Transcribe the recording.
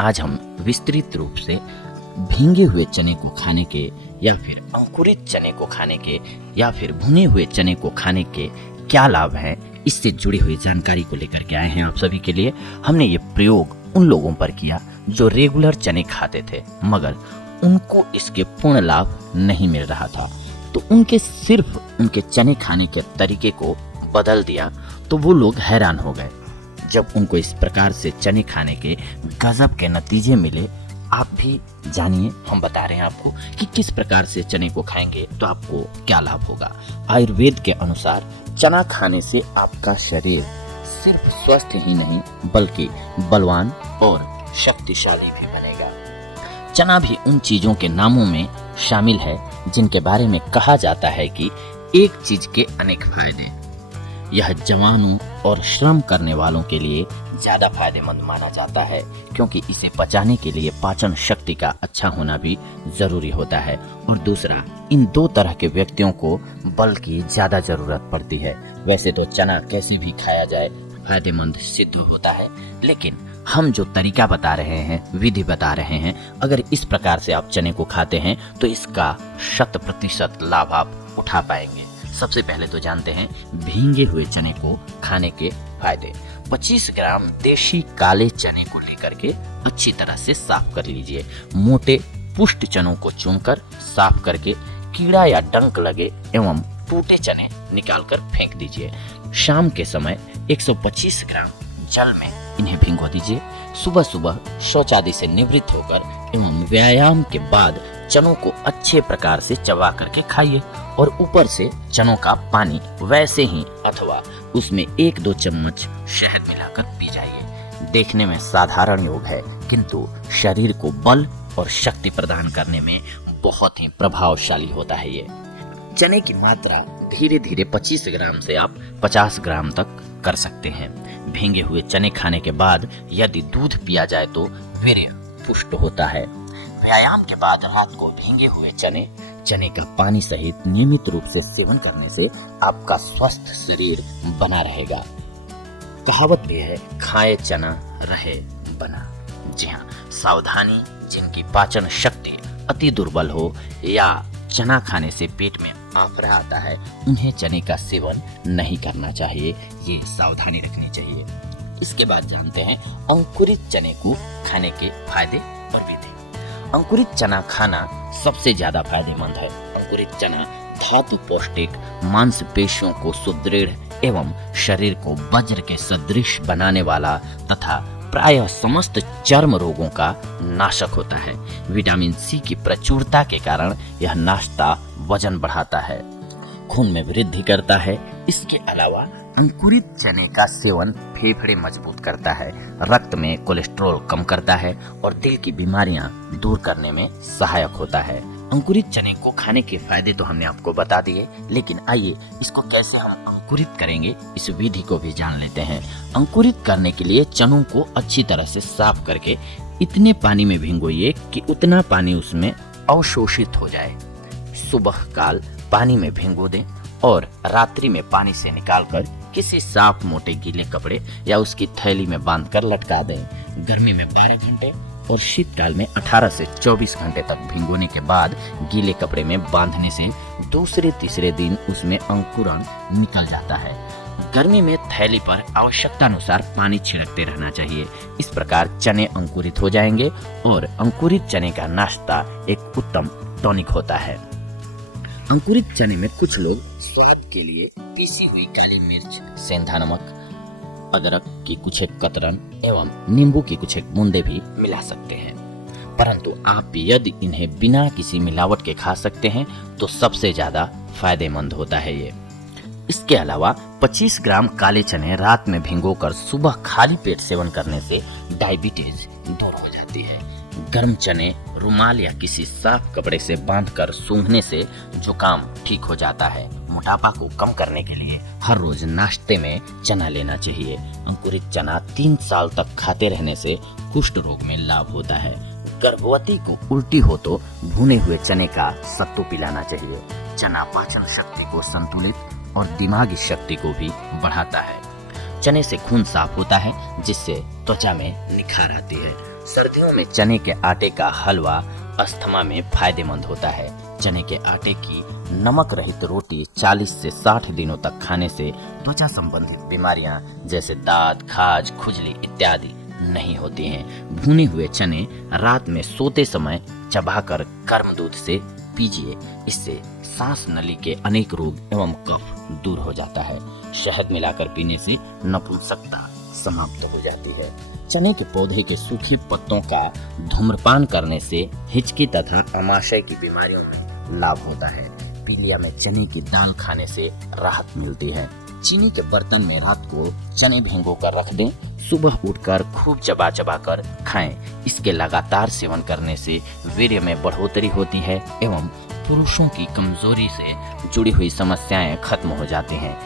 आज हम विस्तृत रूप से भींगे हुए चने को खाने के या फिर अंकुरित चने को खाने के या फिर भुने हुए चने को खाने के क्या लाभ हैं, इससे जुड़ी हुई जानकारी को लेकर के आए हैं आप सभी के लिए। हमने ये प्रयोग उन लोगों पर किया जो रेगुलर चने खाते थे मगर उनको इसके पूर्ण लाभ नहीं मिल रहा था, तो उनके चने खाने के तरीके को बदल दिया तो वो लोग हैरान हो गए जब उनको इस प्रकार से चने खाने के गजब के नतीजे मिले। आप भी जानिए, हम बता रहे हैं आपको कि किस प्रकार से चने को खाएंगे तो आपको क्या लाभ होगा। आयुर्वेद के अनुसार चना खाने से आपका शरीर सिर्फ स्वस्थ ही नहीं बल्कि बलवान और शक्तिशाली भी बनेगा। चना भी उन चीजों के नामों में शामिल है जिनके बारे में कहा जाता है कि एक चीज के अनेक फायदे। यह जवानों और श्रम करने वालों के लिए ज्यादा फायदेमंद माना जाता है क्योंकि इसे पचाने के लिए पाचन शक्ति का अच्छा होना भी जरूरी होता है। और दूसरा, इन दो तरह के व्यक्तियों को बल की ज्यादा जरूरत पड़ती है। वैसे तो चना कैसे भी खाया जाए फायदेमंद सिद्ध होता है, लेकिन हम जो तरीका बता रहे हैं, विधि बता रहे हैं, अगर इस प्रकार से आप चने को खाते हैं तो इसका 100% लाभ आप उठा पाएंगे। सबसे पहले तो जानते हैं भींगे हुए चने को खाने के फायदे। 25 ग्राम देशी काले चने को लेकर के अच्छी तरह से साफ कर लीजिए। मोटे पुष्ट चनों को चुनकर साफ करके कीड़ा या डंक लगे एवं टूटे चने निकालकर फेंक दीजिए। शाम के समय 125 ग्राम जल में इन्हें भिगो दीजिए। सुबह सुबह शौच आदि से निवृत्त होकर एवं व्यायाम के बाद चनों को अच्छे प्रकार से चबा करके खाइए और ऊपर से चनों का पानी वैसे ही अथवा उसमें 1-2 चम्मच शहद मिलाकर पी जाइए। देखने में साधारण योग है किंतु शरीर को बल और शक्ति प्रदान करने में बहुत ही प्रभावशाली होता है। ये चने की मात्रा धीरे धीरे 25 ग्राम से आप 50 ग्राम तक कर सकते हैं। भींगे हुए चने खाने के बाद यदि दूध पिया जाए तो वीर्य पुष्ट होता है। व्यायाम के बाद रात को भींगे हुए चने का पानी सहित नियमित रूप से सेवन करने से आपका स्वस्थ शरीर बना रहेगा। कहावत भी है, खाए चना रहे बना। जी हाँ, सावधानी, जिनकी पाचन शक्ति अति दुर्बल हो या चना खाने से पेट में आफरा आता है, उन्हें चने का सेवन नहीं करना चाहिए। ये सावधानी रखनी चाहिए। इसके बाद जानते हैं अंकुरित चने को खाने के फायदे और विधि। अंकुरित चना खाना सबसे ज्यादा फायदेमंद है। अंकुरित चना धातु पौष्टिक, मांसपेशियों को सुदृढ़ एवं शरीर को वज्र के सदृश बनाने वाला तथा प्रायः समस्त चर्म रोगों का नाशक होता है। विटामिन सी की प्रचुरता के कारण यह नाश्ता वजन बढ़ाता है, खून में वृद्धि करता है। इसके अलावा अंकुरित चने का सेवन फेफड़े मजबूत करता है, रक्त में कोलेस्ट्रॉल कम करता है और दिल की बीमारियां दूर करने में सहायक होता है। अंकुरित चने को खाने के फायदे तो हमने आपको बता दिए, लेकिन आइए इसको कैसे हम अंकुरित करेंगे इस विधि को भी जान लेते हैं। अंकुरित करने के लिए चनों को अच्छी तरह से साफ करके इतने पानी में भिगोइए कि उतना पानी उसमें अवशोषित हो जाए। सुबह काल पानी में भिगो दें और रात्रि में पानी से निकालकर किसी साफ मोटे गीले कपड़े या उसकी थैली में बांधकर लटका दें। गर्मी में 12 घंटे और शीतकाल में 18 से 24 घंटे तक भिगोने के बाद गीले कपड़े में बांधने से दूसरे तीसरे दिन उसमें अंकुरण निकल जाता है। गर्मी में थैली पर आवश्यकता अनुसार पानी छिड़कते रहना चाहिए। इस प्रकार चने अंकुरित हो जाएंगे और अंकुरित चने का नाश्ता एक उत्तम टॉनिक होता है। अंकुरित चने में कुछ लोग स्वाद के लिए पीसी हुई काली मिर्च, सेंधा नमक, अदरक की कुछ एक कतरन एवं नींबू की कुछ एक बूंदे भी मिला सकते हैं, परंतु आप यदि इन्हें बिना किसी मिलावट के खा सकते हैं तो सबसे ज्यादा फायदेमंद होता है ये। इसके अलावा 25 ग्राम काले चने रात में भिगोकर सुबह खाली पेट सेवन करने से डायबिटीज दूर हो जाती है। गर्म चने रुमाल या किसी साफ कपड़े से बांधकर सूंघने से जुकाम ठीक हो जाता है। मोटापा को कम करने के लिए हर रोज नाश्ते में चना लेना चाहिए। अंकुरित चना 3 साल तक खाते रहने से कुष्ठ रोग में लाभ होता है। गर्भवती को उल्टी हो तो भुने हुए चने का सत्तू पिलाना चाहिए। चना पाचन शक्ति को संतुलित और दिमागी शक्ति को भी बढ़ाता है। चने से खून साफ होता है जिससे त्वचा में निखार आती है। सर्दियों में चने के आटे का हलवा अस्थमा में फायदेमंद होता है। चने के आटे की नमक रहित रोटी 40 से 60 दिनों तक खाने से त्वचा संबंधित बीमारियां जैसे दाद, खाज, खुजली इत्यादि नहीं होती हैं। भुने हुए चने रात में सोते समय चबाकर गर्म दूध से पीजिए। इससे सांस नली के अनेक रोग एवं कफ दूर हो जाता है। शहद मिलाकर पीने से नपुंसकता समाप्त हो जाती है। चने के पौधे के सूखे पत्तों का धूम्रपान करने से हिचकी तथा अमाशय की बीमारियों में लाभ होता है। पीलिया में चने की दाल खाने से राहत मिलती है। चीनी के बर्तन में रात को चने भिगो कर रख दें, सुबह उठकर खूब चबा चबा कर खाएं। इसके लगातार सेवन करने से वीर्य में बढ़ोतरी होती है एवं पुरुषों की कमजोरी से जुड़ी हुई समस्याएं खत्म हो जाती हैं।